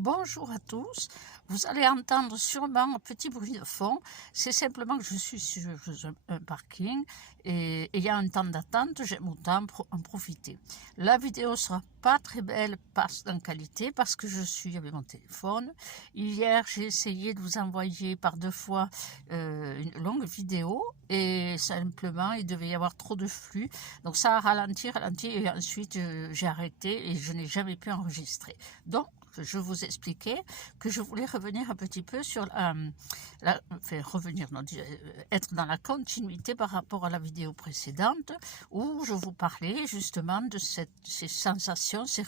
Bonjour à tous, vous allez entendre sûrement un petit bruit de fond, c'est simplement que je suis sur un parking et il y a un temps d'attente, j'aime autant en profiter. La vidéo sera pas très belle en qualité parce que je suis avec mon téléphone. Hier j'ai essayé de vous envoyer par 2 fois une longue vidéo et simplement il devait y avoir trop de flux, donc ça a ralenti et ensuite j'ai arrêté et je n'ai jamais pu enregistrer. Donc je vous expliquais que je voulais revenir un petit peu sur être dans la continuité par rapport à la vidéo précédente où je vous parlais justement de ces sensations, ces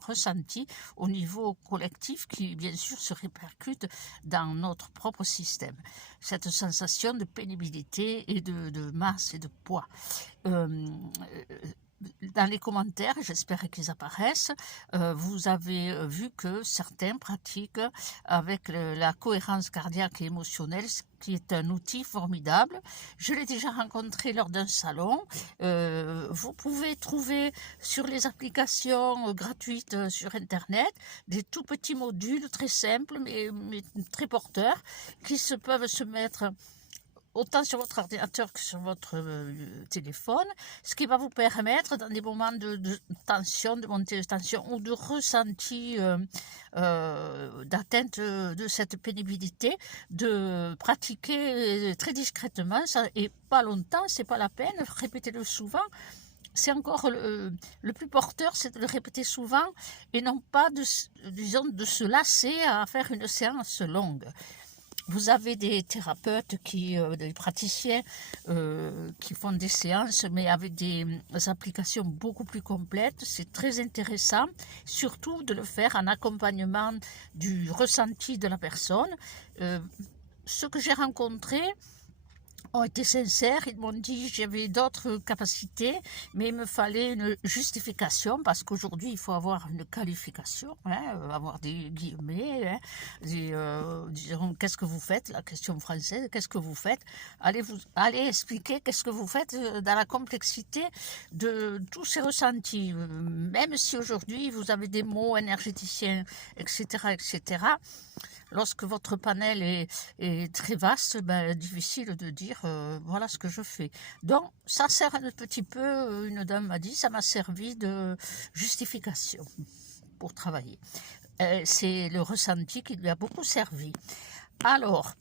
ressentis au niveau collectif qui bien sûr se répercutent dans notre propre système. Cette sensation de pénibilité et de masse et de poids. Dans les commentaires, j'espère qu'ils apparaissent, vous avez vu que certains pratiquent avec la cohérence cardiaque et émotionnelle, qui est un outil formidable. Je l'ai déjà rencontré lors d'un salon. Vous pouvez trouver sur les applications gratuites sur Internet des tout petits modules très simples mais très porteurs qui peuvent se mettre autant sur votre ordinateur que sur votre téléphone, ce qui va vous permettre dans des moments de tension, de montée de tension ou de ressenti d'atteinte de cette pénibilité, de pratiquer très discrètement ça, et pas longtemps, c'est pas la peine, répétez-le souvent. C'est encore le plus porteur, c'est de le répéter souvent et non pas de se lasser à faire une séance longue. Vous avez des thérapeutes, des praticiens qui font des séances, mais avec des applications beaucoup plus complètes. C'est très intéressant, surtout de le faire en accompagnement du ressenti de la personne. Ceux que j'ai rencontrés ont été sincères, ils m'ont dit j'avais d'autres capacités, mais il me fallait une justification, parce qu'aujourd'hui il faut avoir une qualification, avoir des guillemets, disons qu'est-ce que vous faites, la question française, qu'est-ce que vous faites, allez expliquer qu'est-ce que vous faites dans la complexité de tous ces ressentis, même si aujourd'hui vous avez des mots énergéticiens, etc., etc., lorsque votre panel est très vaste, difficile de dire voilà ce que je fais. Donc ça sert un petit peu, une dame m'a dit, ça m'a servi de justification pour travailler. C'est le ressenti qui lui a beaucoup servi. Alors,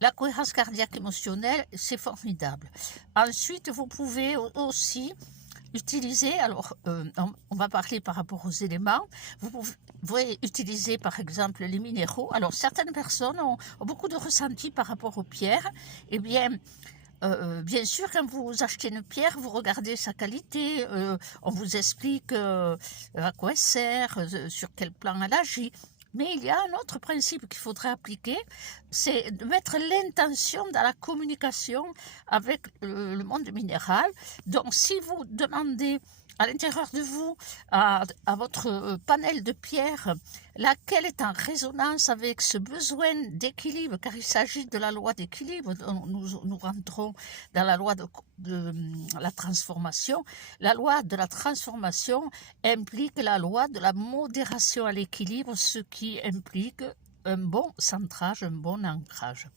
la cohérence cardiaque émotionnelle, c'est formidable. Ensuite, vous pouvez aussi utiliser, alors on va parler par rapport aux éléments, vous pouvez utiliser par exemple les minéraux. Alors certaines personnes ont beaucoup de ressentis par rapport aux pierres. Eh bien, bien sûr, quand vous achetez une pierre, vous regardez sa qualité, on vous explique à quoi elle sert, sur quel plan elle agit. Mais il y a un autre principe qu'il faudrait appliquer, c'est de mettre l'intention dans la communication avec le monde minéral. Donc si vous demandez à l'intérieur de vous, à votre panel de pierre, laquelle est en résonance avec ce besoin d'équilibre, car il s'agit de la loi d'équilibre, nous rentrons dans la loi de la transformation. La loi de la transformation implique la loi de la modération à l'équilibre, ce qui implique un bon centrage, un bon ancrage.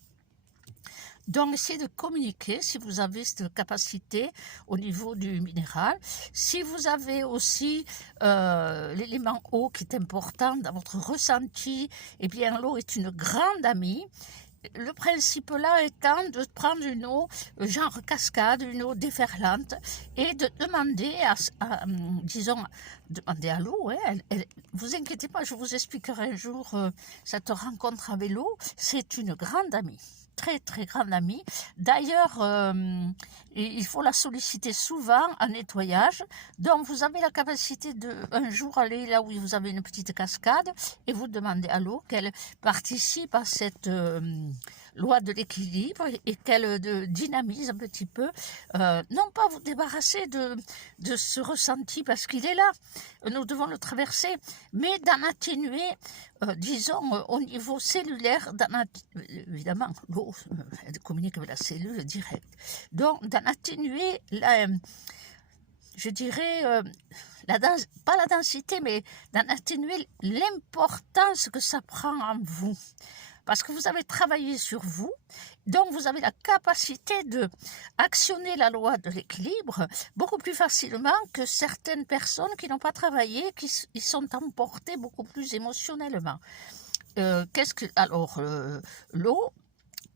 Donc, essayez de communiquer si vous avez cette capacité au niveau du minéral. Si vous avez aussi l'élément eau qui est important dans votre ressenti, eh bien, l'eau est une grande amie. Le principe là étant de prendre une eau genre cascade, une eau déferlante, et de demander demander à l'eau. Vous inquiétez pas, je vous expliquerai un jour cette rencontre avec l'eau. C'est une grande amie. Très très grande amie. D'ailleurs, il faut la solliciter souvent en nettoyage. Donc vous avez la capacité de un jour aller là où vous avez une petite cascade et vous demandez à l'eau qu'elle participe à cette loi de l'équilibre et qu'elle dynamise un petit peu. Non pas vous débarrasser de ce ressenti parce qu'il est là. Nous devons le traverser, mais d'en atténuer, disons, au niveau cellulaire, évidemment, l'eau, elle communique avec la cellule directe. Donc, d'en atténuer, je dirais, pas la densité, mais d'en atténuer l'importance que ça prend en vous. Parce que vous avez travaillé sur vous, donc vous avez la capacité d'actionner la loi de l'équilibre beaucoup plus facilement que certaines personnes qui n'ont pas travaillé, qui sont emportées beaucoup plus émotionnellement. Alors, l'eau,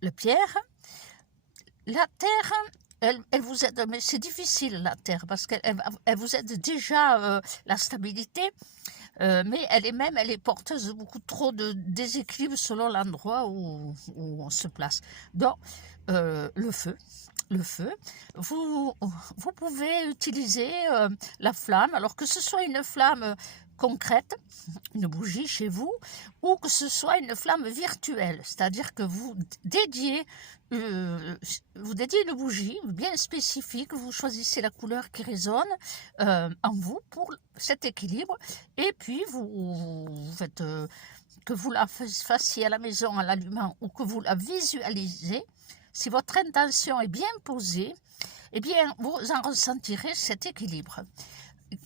le pierre, la terre, elle vous aide, mais c'est difficile la terre, parce qu'elle vous aide déjà la stabilité, mais elle est porteuse de beaucoup trop de déséquilibre selon l'endroit où on se place. Donc, le feu, vous pouvez utiliser la flamme, alors que ce soit une flamme concrète, une bougie chez vous, ou que ce soit une flamme virtuelle, c'est-à-dire que vous dédiez une bougie bien spécifique, vous choisissez la couleur qui résonne en vous pour cet équilibre, et puis vous faites, que vous la fassiez à la maison en l'allumant ou que vous la visualisez, si votre intention est bien posée, eh bien vous en ressentirez cet équilibre.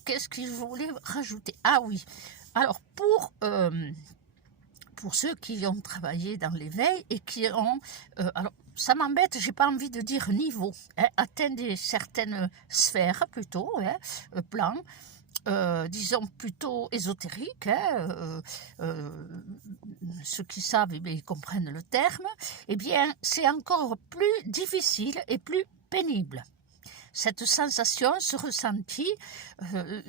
Qu'est-ce que je voulais rajouter? Ah oui, alors pour ceux qui ont travaillé dans l'éveil et qui ont... alors, ça m'embête, j'ai pas envie de dire niveau, atteindre certaines sphères plutôt, plans, disons plutôt ésotériques, ceux qui savent, ils comprennent le terme, eh bien, c'est encore plus difficile et plus pénible. Cette sensation, ce ressenti,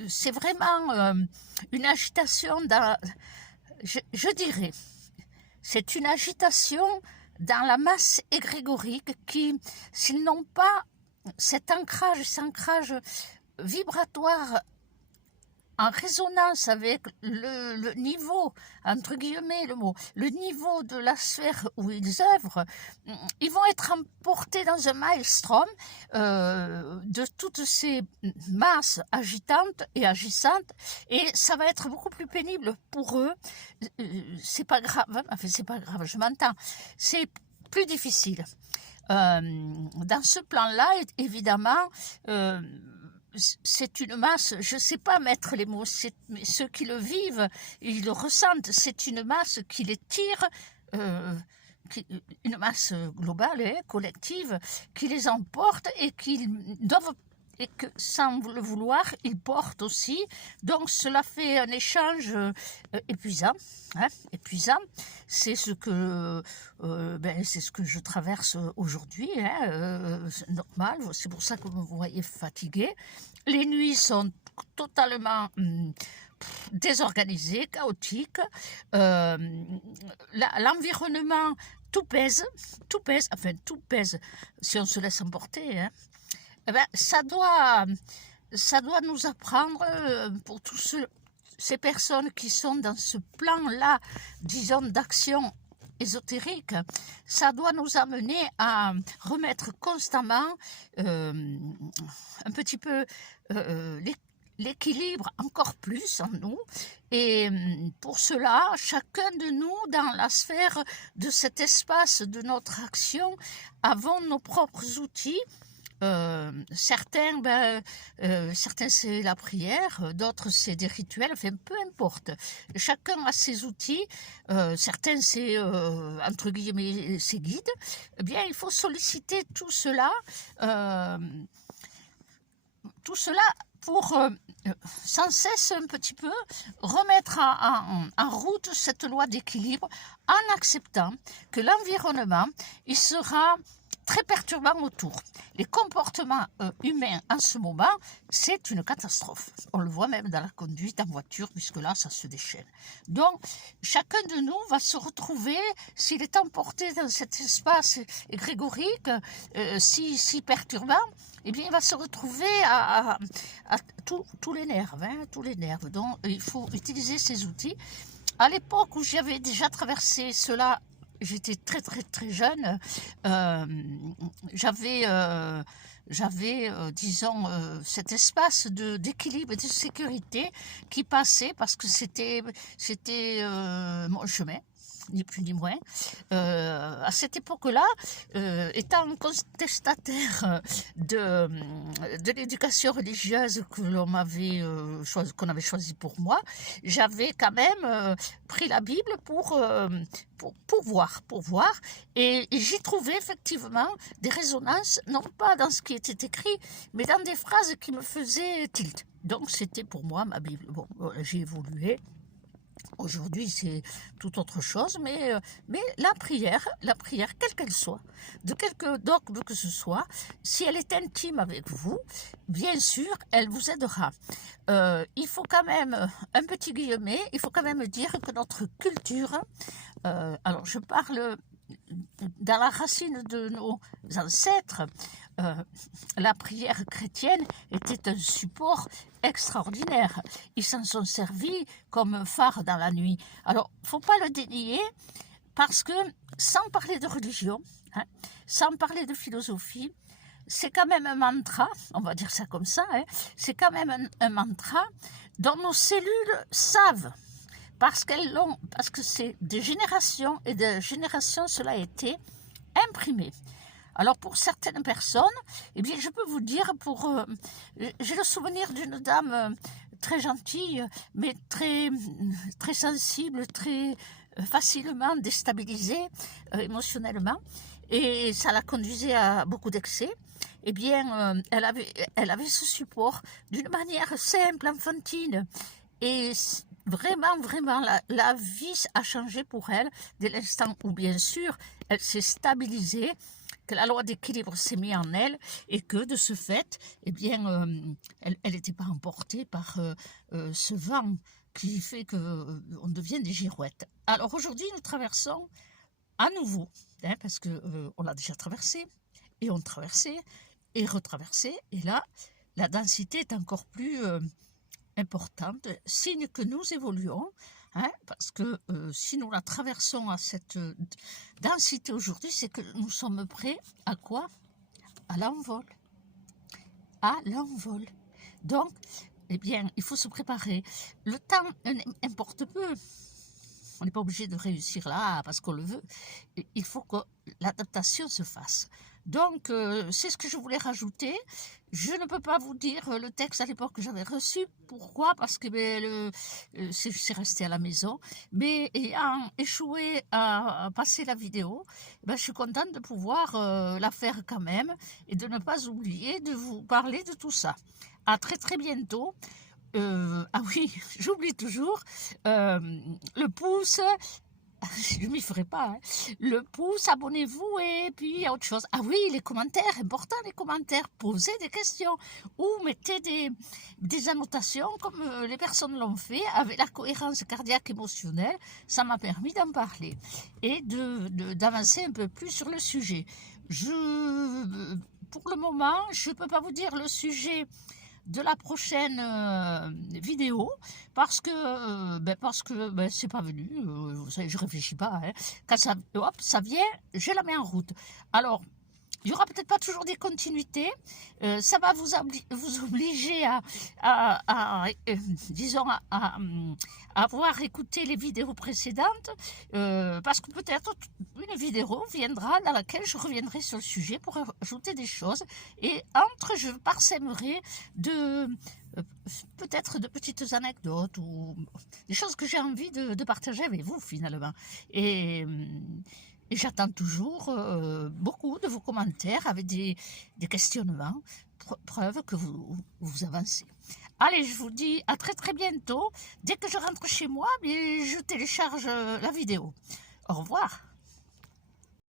c'est vraiment une agitation je dirais, c'est une agitation dans la masse égrégorique qui, s'ils n'ont pas cet ancrage vibratoire en résonance avec le niveau, entre guillemets le niveau de la sphère où ils œuvrent, ils vont être emportés dans un maelstrom de toutes ces masses agitantes et agissantes, et ça va être beaucoup plus pénible pour eux. C'est pas grave, enfin c'est pas grave, je m'entends, c'est plus difficile. Dans ce plan-là, évidemment, c'est une masse, je ne sais pas mettre les mots, mais ceux qui le vivent, ils le ressentent, c'est une masse qui les tire, une masse globale, collective, qui les emporte et qu'ils doivent, et que sans le vouloir, ils portent aussi. Donc cela fait un échange épuisant, épuisant. C'est ce que je traverse aujourd'hui, c'est normal, c'est pour ça que vous me voyez fatiguée. Les nuits sont totalement désorganisées, chaotiques. L'environnement, tout pèse si on se laisse emporter, eh ben, ça doit nous apprendre, pour tous ces personnes qui sont dans ce plan-là, disons, d'action ésotérique, ça doit nous amener à remettre constamment un petit peu l'équilibre encore plus en nous. Et pour cela, chacun de nous, dans la sphère de cet espace de notre action, avons nos propres outils. Certains c'est la prière, d'autres c'est des rituels, enfin peu importe. Chacun a ses outils, certains c'est entre guillemets ses guides. Eh bien, il faut solliciter tout cela pour sans cesse un petit peu remettre en route cette loi d'équilibre, en acceptant que l'environnement, il sera très perturbant autour. Les comportements humains en ce moment, c'est une catastrophe. On le voit même dans la conduite en voiture, puisque là, ça se déchaîne. Donc, chacun de nous va se retrouver, s'il est emporté dans cet espace égrégorique, si perturbant, eh bien, il va se retrouver à tous les nerfs, tous les nerfs. Donc, il faut utiliser ces outils. À l'époque où j'avais déjà traversé cela, j'étais très très très jeune, j'avais disons cet espace d'équilibre et de sécurité qui passait parce que c'était mon chemin, ni plus ni moins. À cette époque-là, étant contestataire de l'éducation religieuse que l'on avait qu'on avait choisie pour moi, j'avais quand même pris la Bible pour voir. Et j'y trouvais effectivement des résonances, non pas dans ce qui était écrit, mais dans des phrases qui me faisaient tilt. Donc c'était pour moi ma Bible. Bon, j'ai évolué. Aujourd'hui, c'est tout autre chose, mais la prière, quelle qu'elle soit, de quelque dogme que ce soit, si elle est intime avec vous, bien sûr, elle vous aidera. Il faut quand même, un petit guillemet, il faut quand même dire que notre culture, alors je parle dans la racine de nos ancêtres, la prière chrétienne était un support extraordinaire. Ils s'en sont servis comme un phare dans la nuit. Alors, il ne faut pas le dénier, parce que sans parler de religion, sans parler de philosophie, c'est quand même un mantra, on va dire ça comme ça, c'est quand même un mantra dont nos cellules savent, parce que c'est des générations et de générations cela a été imprimé. Alors pour certaines personnes, eh bien je peux vous dire, j'ai le souvenir d'une dame très gentille, mais très sensible, très facilement déstabilisée émotionnellement, et ça la conduisait à beaucoup d'excès. Eh bien, elle avait ce support d'une manière simple, enfantine, et vraiment, la vie a changé pour elle dès l'instant où, bien sûr, elle s'est stabilisée, que la loi d'équilibre s'est mise en elle, et que, de ce fait, eh bien, elle n'était pas emportée par ce vent qui fait qu'on devient des girouettes. Alors aujourd'hui, nous traversons à nouveau, parce qu'on l'a déjà traversé, et on traversait, et retraversé, et là, la densité est encore plus importante, signe que nous évoluons, parce que si nous la traversons à cette densité aujourd'hui, c'est que nous sommes prêts à quoi? À l'envol. À l'envol. Donc, eh bien, il faut se préparer. Le temps importe peu. On n'est pas obligé de réussir là parce qu'on le veut. Il faut que l'adaptation se fasse. Donc, c'est ce que je voulais rajouter. Je ne peux pas vous dire le texte à l'époque que j'avais reçu. Pourquoi? Parce que c'est resté à la maison. Mais ayant échoué à passer la vidéo, je suis contente de pouvoir la faire quand même et de ne pas oublier de vous parler de tout ça. À très bientôt. Ah oui, j'oublie toujours, le pouce, je m'y ferai pas, le pouce, abonnez-vous, et puis il y a autre chose. Ah oui, les commentaires, important les commentaires, posez des questions ou mettez des annotations comme les personnes l'ont fait avec la cohérence cardiaque émotionnelle. Ça m'a permis d'en parler et d'avancer un peu plus sur le sujet. Pour le moment, je ne peux pas vous dire le sujet de la prochaine vidéo parce que c'est pas venu, je réfléchis pas, quand ça vient, je la mets en route. Alors il n'y aura peut-être pas toujours des continuités, ça va vous obliger disons à avoir écouté les vidéos précédentes, parce que peut-être une vidéo viendra dans laquelle je reviendrai sur le sujet pour ajouter des choses, et je parsèmerai peut-être de petites anecdotes ou des choses que j'ai envie de partager avec vous finalement. Et j'attends toujours beaucoup de vos commentaires avec des questionnements, preuve que vous avancez. Allez, je vous dis à très bientôt. Dès que je rentre chez moi, je télécharge la vidéo. Au revoir.